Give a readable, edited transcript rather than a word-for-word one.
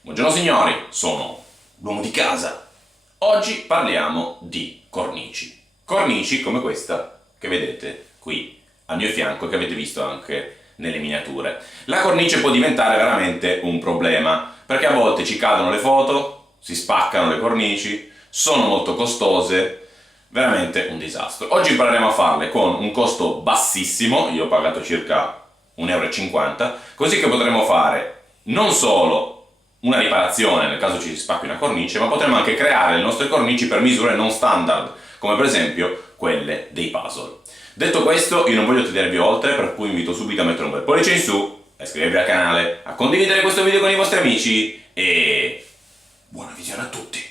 Buongiorno signori, sono l'uomo di casa. Oggi parliamo di cornici. Cornici come questa che vedete qui al mio fianco e che avete visto anche nelle miniature. La cornice può diventare veramente un problema perché a volte ci cadono le foto, si spaccano le cornici, sono molto costose, veramente un disastro. Oggi impareremo a farle con un costo bassissimo, io ho pagato circa 1,50 euro, così che potremo fare non solo una riparazione nel caso ci si spacchi una cornice, ma potremo anche creare le nostre cornici per misure non standard, come per esempio quelle dei puzzle. Detto questo, io non voglio tediarvi oltre, per cui invito subito a mettere un bel pollice in su, a iscrivervi al canale, a condividere questo video con i vostri amici e buona visione a tutti!